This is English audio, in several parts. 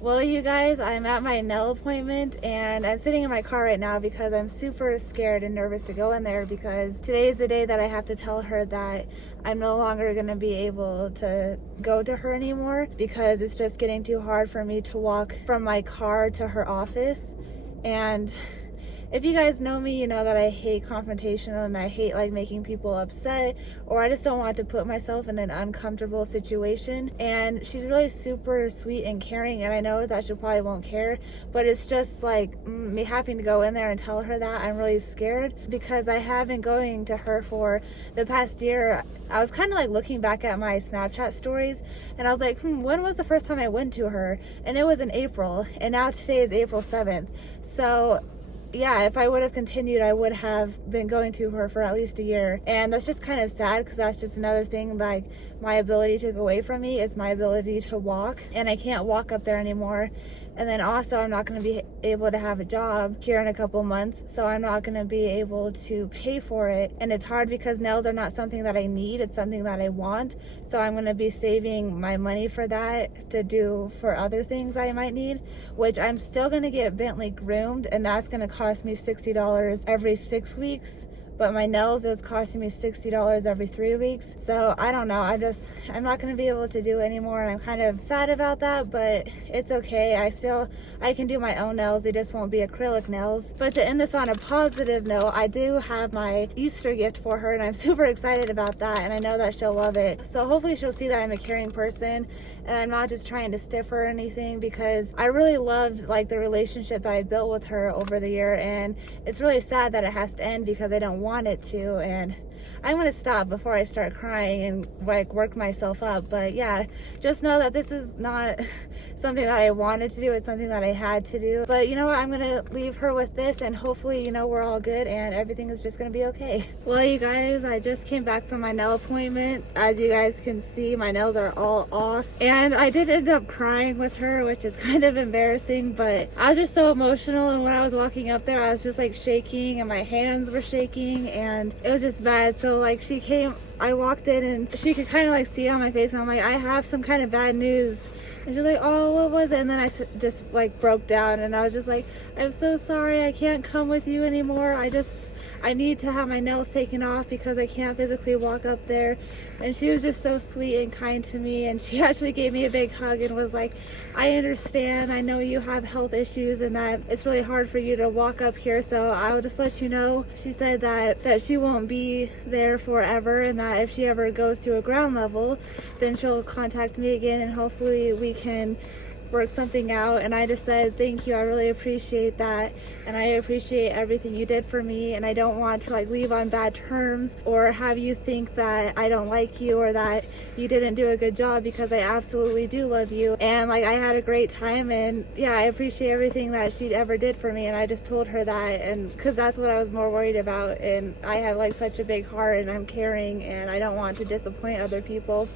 Well, you guys, I'm at my nail appointment and I'm sitting in my car right now because I'm super scared and nervous to go in there because today is the day that I have to tell her that I'm no longer going to be able to go to her anymore because it's just getting too hard for me to walk from my car to her office. And if you guys know me, you know that I hate confrontation and I hate like making people upset, or I just don't want to put myself in an uncomfortable situation. And she's really super sweet and caring, and I know that she probably won't care, but it's just like me having to go in there and tell her that I'm really scared because I have been going to her for the past year. I was kind of like looking back at my Snapchat stories and I was like, when was the first time I went to her? And it was in April, and now today is April 7th. So yeah, if I would have continued, I would have been going to her for at least a year. And that's just kind of sad because that's just another thing, like my ability took away from me is my ability to walk, and I can't walk up there anymore. And then also I'm not going to be able to have a job here in a couple months, so I'm not going to be able to pay for it. And it's hard because nails are not something that I need, it's something that I want. So I'm going to be saving my money for that to do for other things I might need, which I'm still going to get Bentley groomed, and that's going to cost me $60 every 6 weeks. But my nails, it was costing me $60 every 3 weeks. So I don't know, I'm not gonna be able to do it anymore, and I'm kind of sad about that, but it's okay. I can do my own nails, they just won't be acrylic nails. But to end this on a positive note, I do have my Easter gift for her, and I'm super excited about that, and I know that she'll love it. So hopefully she'll see that I'm a caring person, and I'm not just trying to stiff her or anything, because I really loved like the relationship that I built with her over the year, and it's really sad that it has to end because I don't want it to. And I'm gonna stop before I start crying and like work myself up. But yeah, just know that this is not something that I wanted to do, it's something that I had to do. But you know what, I'm gonna leave her with this, and hopefully, you know, we're all good and everything is just gonna be okay. Well, you guys, I just came back from my nail appointment. As you guys can see, my nails are all off, and I did end up crying with her, which is kind of embarrassing, but I was just so emotional, and when I was walking up there I was just like shaking and my hands were shaking and it was just bad. So like she came, I walked in and she could kind of like see on my face, and I'm like, I have some kind of bad news. And she's like, oh, what was it? And then I just like broke down, and I was just like, I'm so sorry, I can't come with you anymore. I need to have my nails taken off because I can't physically walk up there. And she was just so sweet and kind to me, and she actually gave me a big hug and was like, I understand, I know you have health issues and that it's really hard for you to walk up here, so I'll just let you know. She said that she won't be there forever, and that if she ever goes to a ground level, then she'll contact me again, and hopefully we can work something out. And I just said, thank you, I really appreciate that, and I appreciate everything you did for me, and I don't want to like leave on bad terms or have you think that I don't like you or that you didn't do a good job, because I absolutely do love you, and like I had a great time, and yeah, I appreciate everything that she ever did for me. And I just told her that, and because that's what I was more worried about, and I have like such a big heart and I'm caring and I don't want to disappoint other people.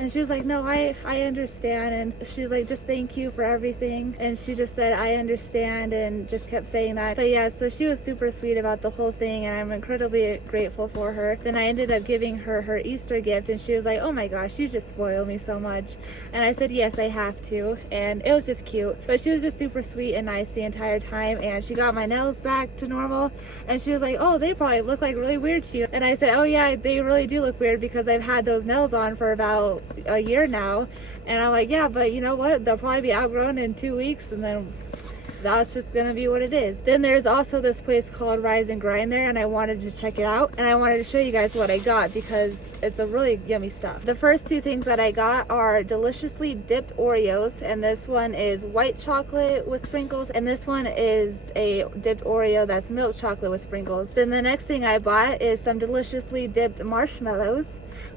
And she was like, no, I understand. And she's like, just thank you for everything. And she just said, I understand, and just kept saying that. But yeah, so she was super sweet about the whole thing, and I'm incredibly grateful for her. Then I ended up giving her her Easter gift, and she was like, oh my gosh, you just spoil me so much. And I said, yes, I have to. And it was just cute. But she was just super sweet and nice the entire time, and she got my nails back to normal, and she was like, oh, they probably look like really weird to you. And I said, oh yeah, they really do look weird because I've had those nails on for about a year now. And I'm like, yeah, but you know what, they'll probably be outgrown in 2 weeks, and then that's just gonna be what it is. Then there's also this place called Rise and Grind there, and I wanted to check it out, and I wanted to show you guys what I got because it's a really yummy stuff. The first two things that I got are deliciously dipped Oreos, and this one is white chocolate with sprinkles, and this one is a dipped Oreo that's milk chocolate with sprinkles. Then the next thing I bought is some deliciously dipped marshmallows.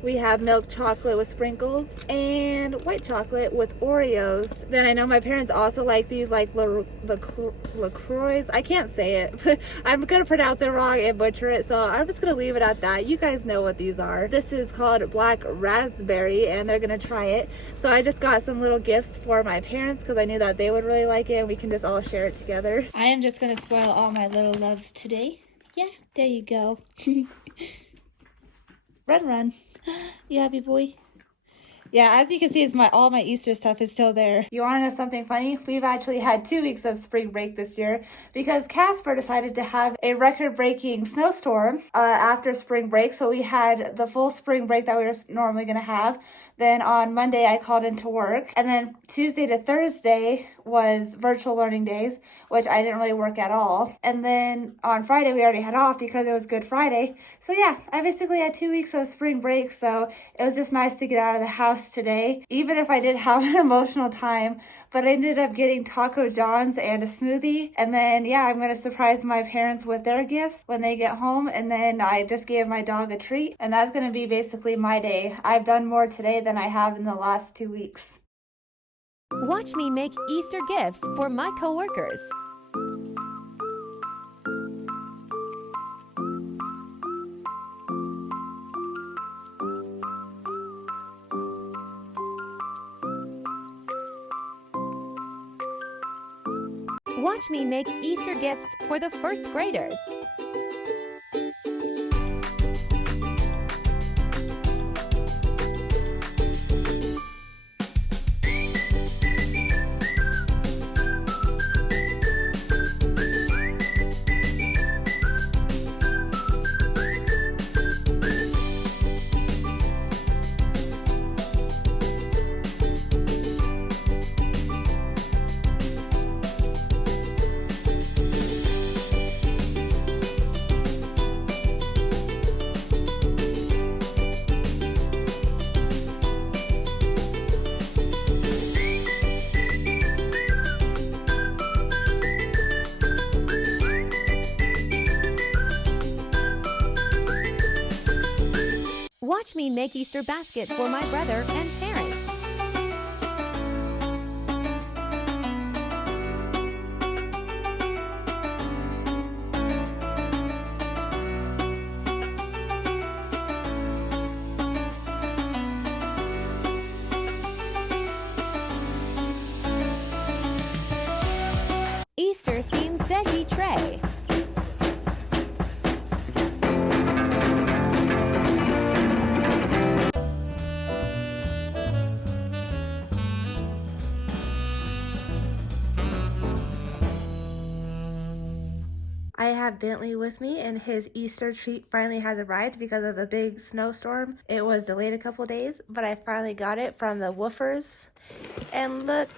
We have milk chocolate with sprinkles and white chocolate with Oreos. Then I know my parents also like these, like LaCroix. I can't say it, but I'm gonna pronounce it wrong and butcher it, so I'm just gonna leave it at that. You guys know what these are. This is called Black Raspberry, and they're gonna try it. So I just got some little gifts for my parents because I knew that they would really like it, and we can just all share it together. I am just gonna spoil all my little loves today. Yeah, there you go. Run, run. You happy boy? Yeah, as you can see, it's all my Easter stuff is still there. You want to know something funny? We've actually had 2 weeks of spring break this year because Casper decided to have a record-breaking snowstorm after spring break. So we had the full spring break that we were normally going to have. Then on Monday, I called into work. And then Tuesday to Thursday was virtual learning days, which I didn't really work at all. And then on Friday, we already had off because it was Good Friday. So yeah, I basically had 2 weeks of spring break. So it was just nice to get out of the house today, even if I did have an emotional time. But I ended up getting Taco John's and a smoothie. And then, yeah, I'm going to surprise my parents with their gifts when they get home. And then I just gave my dog a treat. And that's going to be basically my day. I've done more today than I have in the last 2 weeks. Watch me make Easter gifts for my coworkers. Watch me make Easter gifts for the first graders. Watch me make Easter baskets for my brother and parents. Easter-themed veggie tray. I have Bentley with me, and his Easter treat finally has arrived because of the big snowstorm. It was delayed a couple days, but I finally got it from the Woofers. And look,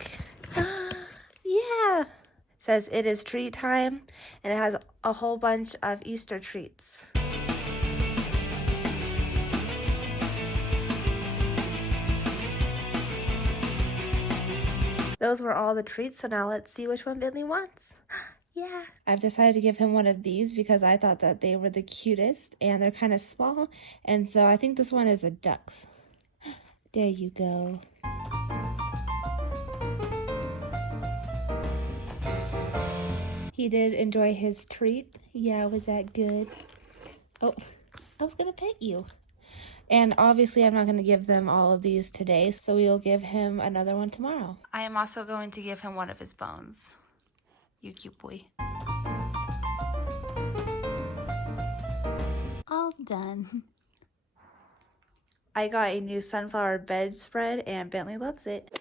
yeah, it says it is treat time, and it has a whole bunch of Easter treats. Those were all the treats, so now let's see which one Bentley wants. Yeah. I've decided to give him one of these because I thought that they were the cutest, and they're kind of small, and so I think this one is a duck's. There you go. He did enjoy his treat. Yeah, was that good? Oh, I was gonna pet you. And obviously I'm not going to give them all of these today, so we will give him another one tomorrow. I am also going to give him one of his bones. You cute boy. All done. I got a new sunflower bedspread and Bentley loves it.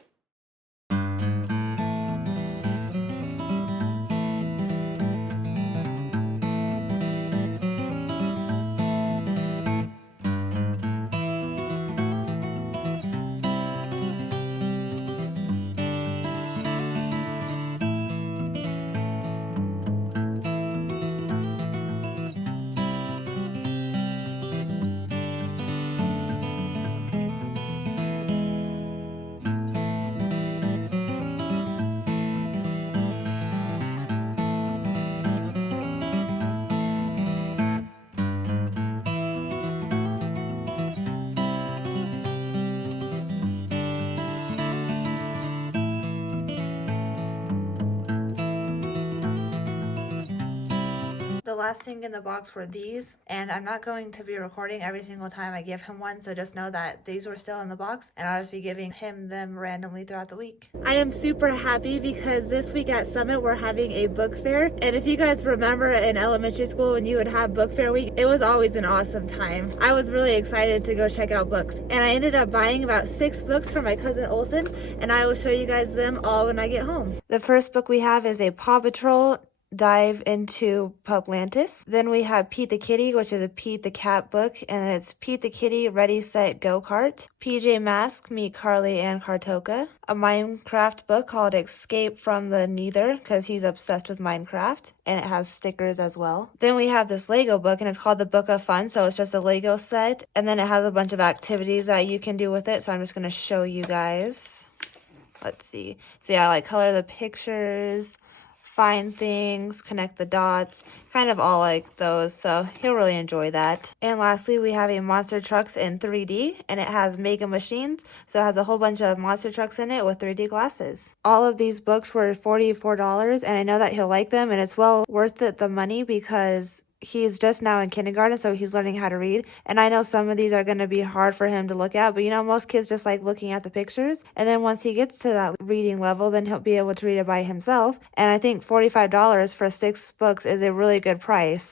last thing in the box were these, and I'm not going to be recording every single time I give him one, so just know that these were still in the box and I'll just be giving him them randomly throughout the week. I am super happy because this week at Summit we're having a book fair, and if you guys remember in elementary school when you would have book fair week, it was always an awesome time. I was really excited to go check out books, and I ended up buying about 6 books for my cousin Olsen, and I will show you guys them all when I get home. The first book we have is a Paw Patrol dive into Puplantis. Then we have Pete the Kitty, which is a Pete the Cat book, and it's Pete the Kitty Ready Set Go Kart. PJ Masks Meet Carly and Kartoka. A Minecraft book called Escape from the Nether, because he's obsessed with Minecraft, and it has stickers as well. Then we have this Lego book, and it's called the Book of Fun, so it's just a Lego set, and then it has a bunch of activities that you can do with it, so I'm just going to show you guys. Let's see. So yeah, like color the pictures, find things, connect the dots, kind of all like those, so he'll really enjoy that. And lastly, we have a Monster Trucks in 3D, and it has Mega Machines, so it has a whole bunch of monster trucks in it with 3D glasses. All of these books were $44, and I know that he'll like them, and it's well worth it, the money, because he's just now in kindergarten, so he's learning how to read. And I know some of these are going to be hard for him to look at, but you know, most kids just like looking at the pictures. And then once he gets to that reading level, then he'll be able to read it by himself. And I think $45 for 6 books is a really good price.